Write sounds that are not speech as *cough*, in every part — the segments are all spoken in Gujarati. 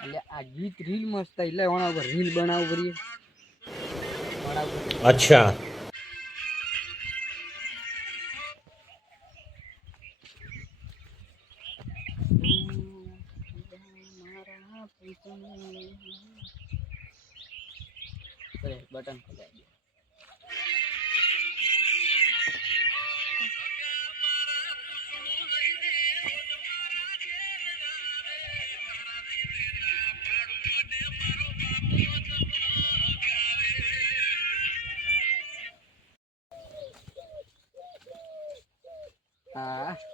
એટલે આ ગીત રીલ મસ્ત એટલે ઓણા રીલ બનાવ કરીએ અચ્છા. બટન ખોલાવી દે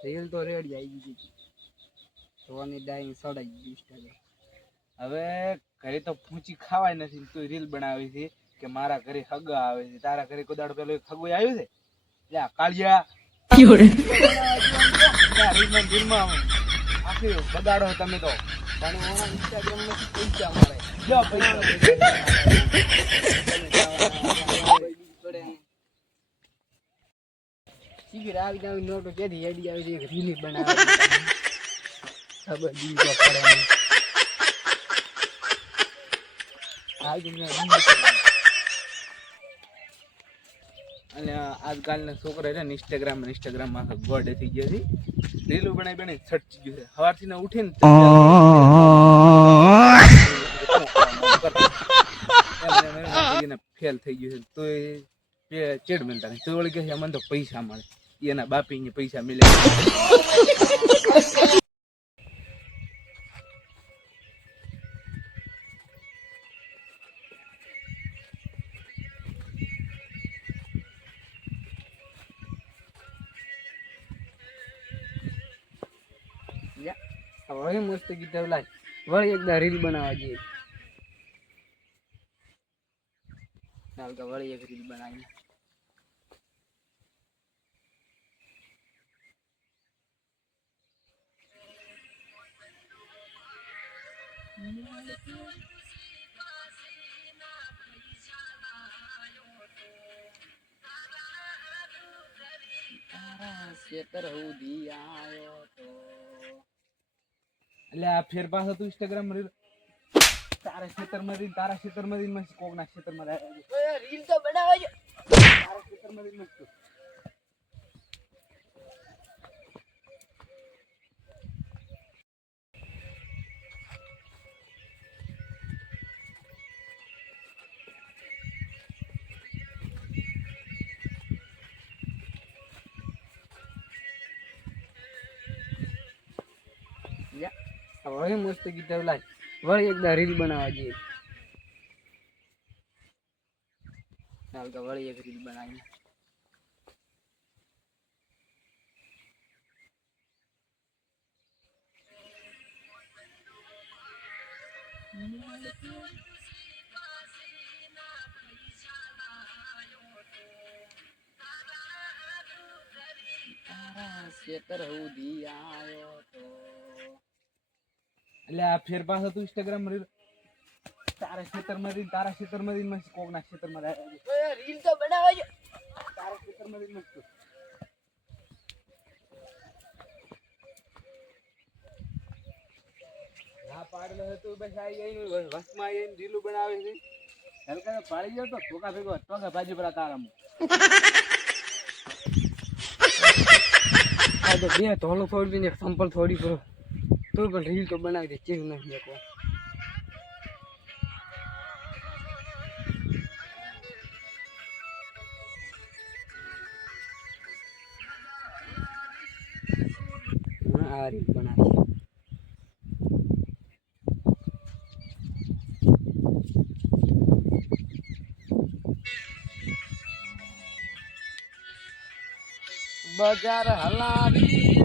રીલ તો રેડી આવી ગઈ સોની ડાઈંગ સડાઈ ગઈ ઇન્સ્ટાગ્રામ હવે ઘરે તો પૂંચી ખાવાય નથી તું રીલ બનાવી છે કે મારા ઘરે હગા આવે છે. તારા ઘરે કોદાડ દાડો પેલો એક હગો આવ્યું છે? લ્યા કાળિયા. રીલમાં રીલમાં આખી બગાડો તમે તો. પણ Instagram માંથી પૈસા મળે લ્યો પૈસા. શિબિર આવી જાવ નોટો ક્યાંથી હેડી આવી છે રીલી બનાવે ખબર દી પડે નહીં. આવી જ મેં રીલ અને આજકાલના છોકરા છે ને ઇન્સ્ટાગ્રામ ને ઇન્સ્ટાગ્રામમાં આખા ગોડે થઈ ગયો છે રીલો બનાવી બનાવી છટકી ગયું છે સવારથી ને ઉઠીને ફેલ થઈ ગયું છે તો એ ચેડ બનતા નહીં તો વળી કે છે, અમને તો પૈસા મળે એના બાપી ને પૈસા મળે યા, હવે મસ્ત ગીત લાય વળી એકદા રીલ બનાવવા જઈએ ચાલ તો વળી એક રીલ બનાવી એટલે આ ફેર પાછો તું ઇન્સ્ટાગ્રામ રીલ તારા ખેતરમાં રહીને તારા ખેતરમાં રહીને પછી કોકના ખેતરમાં રહે રીલ તો બનાવજો તારા મૂકતો. હવે મસ્ત ગીત લાય વળી એકદા રીલ બનાવવા જઈએ. ચાલ તો વળી એક રીલ બનાવીએ. તારા ખેતર સુધી આયો તો. એટલે આ ફેર પાછો તું ઇન્સ્ટાગ્રામ રીલ તારા ખેતરમાં રીલ તારા ખેતરમાં રહીને પછી કોકના ખેતરમાં રીલ તો બનાવવા જો તારા ખેતરમાં રહીને મૂકતો. હા પાડેલો હતો બસ આઈ આઈને વસમાં આઈને રીલું બનાવે છે. હલકા પાડી ગયો તો ટોકા ભેગો ટોકા બાજુ પર તારામાં આ તો બે ધોલો થોડી ને સંપલ થોડી કરો તો પણ રીલ તો બનાવી દે ચેક નથી હા, આ રીલ બનાવી બજાર હલાવી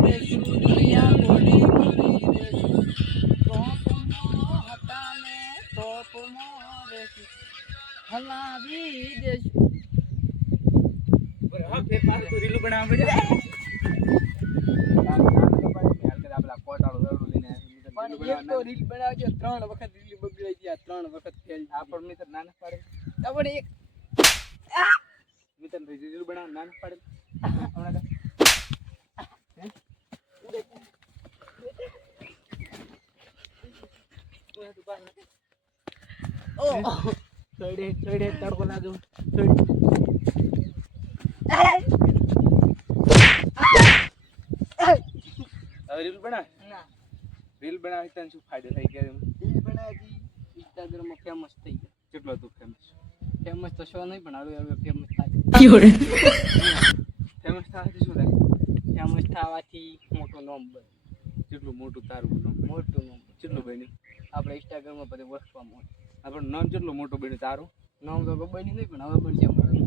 રીલ બનાવજો ત્રણ વખત રીલ બગડાઈ ગયા ત્રણ વખત ફેલ આ પણ મિત્ર નાના પાડે. આપણે એક મિત્ર રીલ બનાવ નાના પાડે. હમણાં પાછળ. ચડે ચડે તડકો લાગ્યો ચડે. રીલ બનાવે? ના. રીલ બનાવી તને શું ફાયદો થાય કે રીલ બનાવી ઇન્સ્ટાગ્રામમાં ફેમસ થઈ ગયો. કેટલો તું ફેમસ ફેમસ તો શો નહીં પણ હવે હવે ફેમસ થાય. ફેમસ થવાથી શું થાય? ફેમસ થવાથી મોટું નામ બને. કેટલું મોટું તારું નામ મોટું નામ. કેટલું બન્યું? આપણે ઇન્સ્ટાગ્રામમાં બધે ઓળખવા મળે આપણું નામ કેટલું મોટું બન્યું? તારું? નામ તો બન્યું નહીં પણ હવે બનશે અમારું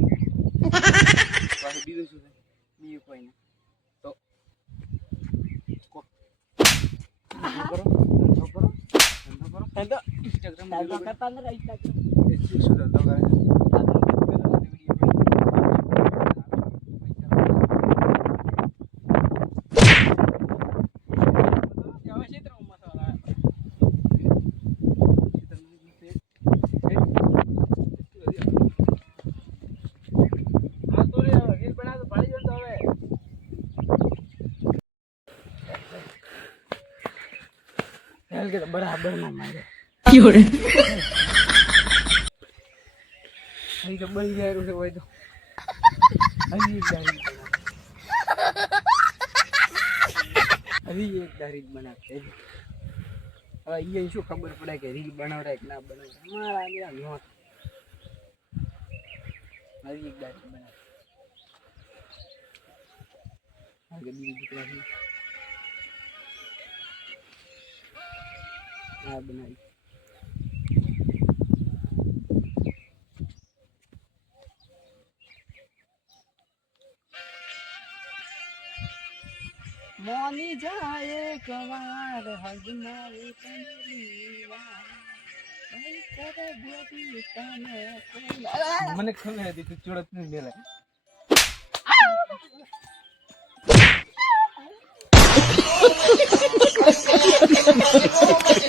બીજું શું થાય? બીજું કોઈ નહીં. ધંધો કરો. ધંધો કરો. ધંધો ધંધો કરે હા તો રે હવે રીલ બનાવ તો પાડી જતો હવે બરાબર ના મારે અહીં તો બની જાય છે હોય તો. હજી એક દારી હજી એક દારી બનાવશે હવે અહીંયા શું ખબર પડે કે રીલ બનાવડાય કે ના બનાવડાય? મારા આગળ નોટ હજી એક દારી બનાવે. આગળ બીજી દીકરા હા બનાવી. મોની જાય કવાર હગનારી મને ખબર હતી તું ચોડત નહીં મેલા Oh, *laughs* my God.